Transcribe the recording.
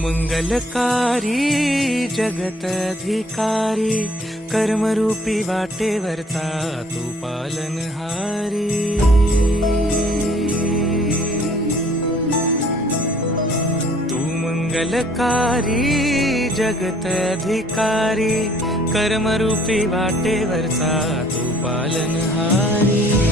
मंगलकारी जगत अधिकारी कर्मरूपी वाटेवरचा तू पालनहारी। तू मंगलकारी जगत अधिकारी कर्मरूपी वाटेवरचा तू पालनहारी।